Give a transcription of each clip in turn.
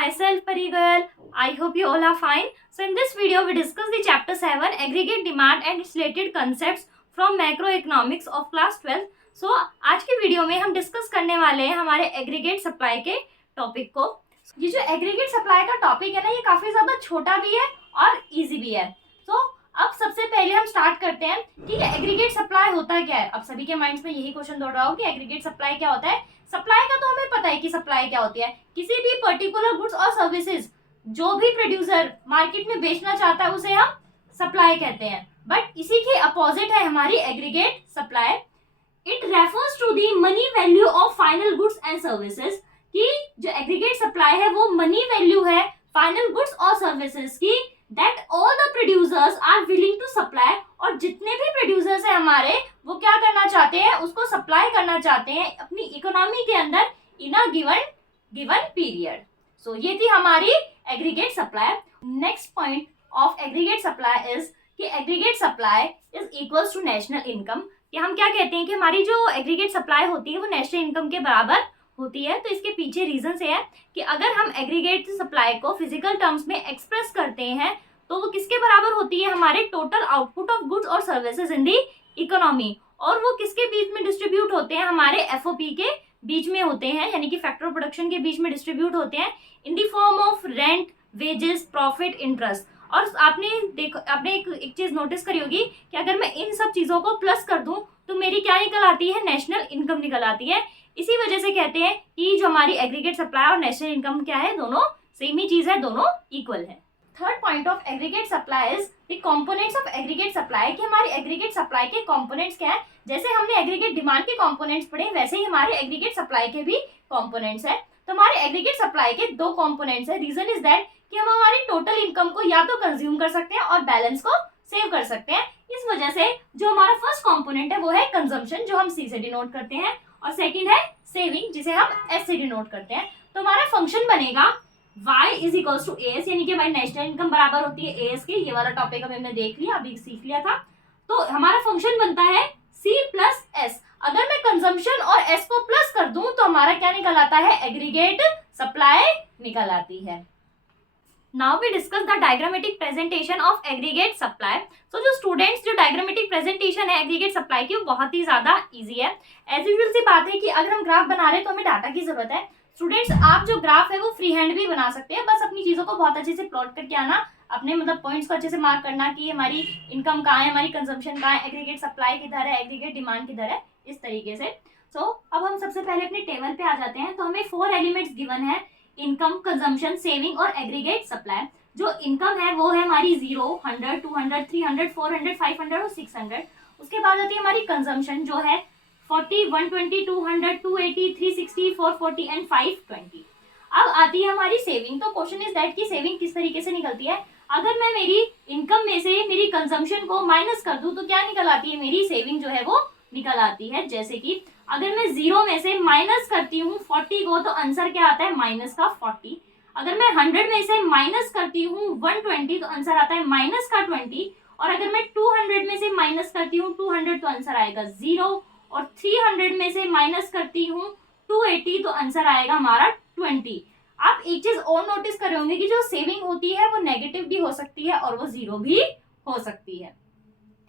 myself Parigal. I hope you all are fine. So in this video we discuss the chapter 7 aggregate demand and its related concepts from macroeconomics of class 12. So आज के video में हम discuss करने वाले हैं हमारे aggregate supply के topic को. ये जो एग्रीगेट सप्लाई का टॉपिक है ना, ये काफी ज्यादा छोटा भी है और इजी भी है. तो अब सबसे पहले हम स्टार्ट करते हैं कि एग्रीगेट सप्लाई होता क्या है. अब सभी के माइंड्स में यही क्वेश्चन दौड़ रहा हो कि एग्रीगेट सप्लाई क्या होता है. सप्लाई का तो हमें पता है कि सप्लाई क्या होती है. किसी भी पर्टिकुलर गुड्स और सर्विसेज जो भी प्रोड्यूसर मार्केट में बेचना चाहता है उसे हम सप्लाई कहते हैं. बट इसी के अपोजिट है हमारी aggregate supply. It refers to the money value of final goods and services. कि जो एग्रीगेट सप्लाई है वो मनी वैल्यू है फाइनल गुड्स और सर्विसेज की, that all the producers are willing to supply. और जितने भी प्रोड्यूसर्स हैं हमारे, वो क्या करना चाहते हैं, उसको सप्लाई करना चाहते हैं अपनी इकोनॉमी के अंदर इन अ गिवन पीरियड. सो ये थी हमारी aggregate supply. Next point of aggregate supply is कि aggregate supply is equals to national income. कि हम क्या कहते हैं कि हमारी जो एग्रीगेट सप्लाई होती है वो नेशनल इनकम के बराबर होती है. तो इसके पीछे रीजन से है कि अगर हम एग्रीगेट सप्लाई को फिजिकल टर्म्स में एक्सप्रेस करते हैं तो वो किसके बराबर होती है, हमारे टोटल आउटपुट ऑफ गुड्स और सर्विसेज इन दी इकोनॉमी. और वो किसके बीच में डिस्ट्रीब्यूट होते हैं, हमारे एफओपी के बीच में होते हैं, यानी कि फैक्टर ऑफ प्रोडक्शन के बीच में डिस्ट्रीब्यूट होते हैं in the form of rent, wages, profit, interest. और आपने एक चीज नोटिस करी होगी कि अगर मैं इन सब चीजों को प्लस कर दूं तो मेरी क्या निकल आती है, नेशनल इनकम निकल आती है. इसी वजह से कहते हैं कि जो हमारी एग्रीगेट सप्लाई और नेशनल इनकम क्या है, दोनों सेम ही चीज है, दोनों इक्वल है. Third point of aggregate supply is the components of aggregate supply. कि हमारी एग्रीगेट सप्लाई के कंपोनेंट्स क्या है. जैसे हमने एग्रीगेट डिमांड के कंपोनेंट्स पढ़े, वैसे ही हमारे एग्रीगेट सप्लाई के भी कंपोनेंट्स है. तो हमारे एग्रीगेट सप्लाई के दो कंपोनेंट्स है. रीजन इज दैट कि हम हमारी टोटल इनकम को या तो कंज्यूम कर सकते हैं और बैलेंस को सेव कर सकते हैं. इस वजह से जो हमारा फर्स्ट कंपोनेंट है वो है कंजम्पशन, जो हम सी से डिनोट करते हैं, और सेकंड है सेविंग, जिसे हम एस से डिनोट करते हैं. तो हमारा फंक्शन बनेगा y is equals to S, यानी कि हमारी नेशनल इनकम बराबर होती है एस के. ये वाला टॉपिक अभी हमने देख लिया, अभी सीख लिया था. तो हमारा फंक्शन बनता है c प्लस एस. अगर मैं कंजम्पशन और s को प्लस कर दूं तो हमारा क्या निकल आता है, एग्रीगेट सप्लाई निकल आती है. Now we discuss the diagrammatic presentation of aggregate supply. तो जो स्टूडेंट्स, जो डायग्रामेटिक प्रेजेंटेशन है एग्रीगेट सप्लाई की, वो बहुत ही ज्यादा इजी है. एज यूजुअल सी बात है कि अगर हम ग्राफ बना रहे हैं तो हमें डाटा की जरूरत है. स्टूडेंट्स, आप जो ग्राफ है वो फ्री हैंड भी बना सकते हैं. बस अपनी चीजों को बहुत अच्छे से प्लॉट करके आना, अपने पॉइंट्स को अच्छे से मार्क करना कि हमारी इनकम कहाँ है, हमारी कंजम्पशन कहाँ है, एग्रीगेट सप्लाई किधर है, एग्रीगेट डिमांड किधर है, इस तरीके से. अब हम सबसे पहले अपने टेबल पे आ जाते हैं. तो हमें 4 एलिमेंट्स गिवन है, इनकम, कंजम्पशन, सेविंग और एग्रीगेट सप्लाई. जो इनकम है वो है हमारी 0, 100, 200, 300, 400, 500 और 600. उसके बाद आती है हमारी कंजम्पशन जो है 40, 120, 200, 280, 360, 440 एंड 520. अब आती है हमारी सेविंग. तो क्वेश्चन इज दैट कि सेविंग किस तरीके से निकलती है. अगर मैं मेरी इनकम में से मेरी कंजम्पशन को माइनस कर दूं तो क्या निकल आती है, मेरी सेविंग जो है वो निकल आती है. जैसे कि अगर मैं 0 में से माइनस करती हूँ 40 को तो आंसर क्या आता है, माइनस का 40. अगर मैं 100 में से माइनस करती हूँ 120 तो आंसर आता है माइनस का 20. और अगर मैं 200 में से माइनस करती हूँ 200 तो आंसर आएगा 0. और 300 में से माइनस करती हूँ 280 तो आंसर आएगा हमारा 20. आप एक चीज और नोटिस कर रहे होंगे कि जो सेविंग होती है वो नेगेटिव भी हो सकती है और वो 0 भी हो सकती है.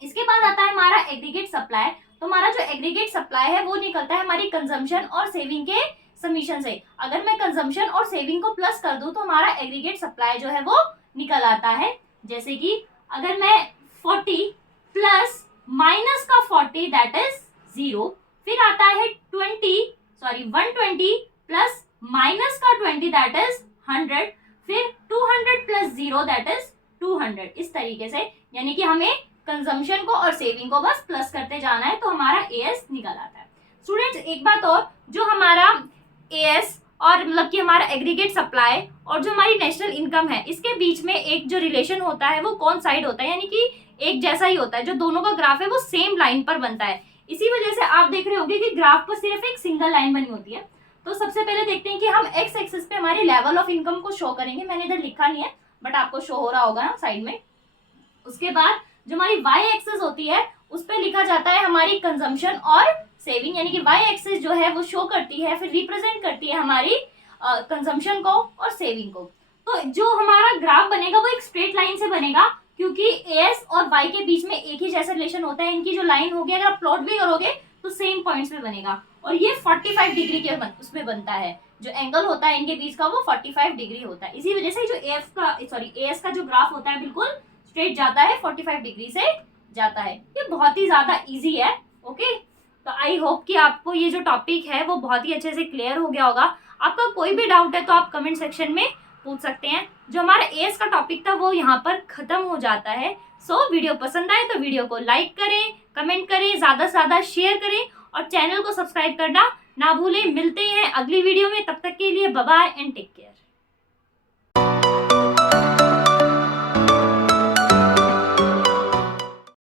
इसके बाद आता है हमारा एग्रीगेट सप्लाई. तो हमारा जो एग्रीगेट सप्लाई है वो निकलता है हमारी कंजम्पशन और सेविंग के समीशन से. अगर मैं कंजम्पशन और सेविंग को प्लस कर दूं तो हमारा एग्रीगेट सप्लाई जो है वो निकल आता है. जैसे कि अगर मैं 40 प्लस माइनस का 40 दैट इज 0. फिर आता है 120 प्लस माइनस का 20 दैट इज 100. फिर 200 प्लस 0 दैट इज 200. इस तरीके से, यानी कि हमें कंजम्पशन को और सेविंग को बस प्लस करते जाना है तो हमारा एएस निकल आता है. स्टूडेंट्स, एक बात और, जो हमारा एएस और कि हमारा एग्रीगेट सप्लाई और जो हमारी नेशनल इनकम है, इसके बीच में एक जो रिलेशन होता है वो कौन साइड होता है, यानी कि एक जैसा ही होता है. जो दोनों का ग्राफ है वो सेम लाइन पर बनता है. इसी वजह से आप देख रहे होंगे कि ग्राफ पर सिर्फ एक सिंगल लाइन बनी होती है. तो सबसे पहले देखते हैं कि हम एक्स एक्सिस पे हमारे लेवल ऑफ इनकम को शो करेंगे. मैंने इधर लिखा नहीं है बट आपको शो हो रहा होगा ना साइड में. उसके बाद जो हमारी वाई एक्सिस होती है उस पर लिखा जाता है हमारी कंजम्पशन और सेविंग, यानी कि वाई एक्सिस जो है वो शो करती है, फिर रिप्रेजेंट करती है हमारी कंजम्पशन को और सेविंग को। तो जो हमारा ग्राफ बनेगा वो एक स्ट्रेट लाइन से बनेगा, क्योंकि एस और वाई के बीच में एक ही जैसा रिलेशन होता है। इनकी जो लाइन होगी अगर आप प्लॉट भी करोगे तो सेम पॉइंट्स में बनेगा, और ये 45 डिग्री के उसमें बनता है। जो एंगल होता है इनके बीच का वो 45 डिग्री होता है। इसी वजह से जो एएस का जो ग्राफ होता है बिल्कुल स्ट्रेट जाता है, 45 डिग्री से जाता है। ये बहुत ही ज्यादा इजी है। ओके, तो आई होप कि आपको ये जो टॉपिक है वो बहुत ही अच्छे से क्लियर हो गया होगा। आपका कोई भी डाउट है तो आप कमेंट सेक्शन में पूछ सकते हैं। जो हमारा एएस का टॉपिक था वो यहाँ पर खत्म हो जाता है। सो वीडियो पसंद आए तो वीडियो को लाइक करें, कमेंट करें, ज्यादा से ज्यादा शेयर करें और चैनल को सब्सक्राइब करना ना भूलें। मिलते हैं अगली वीडियो में, तब तक के लिए bye bye and take care.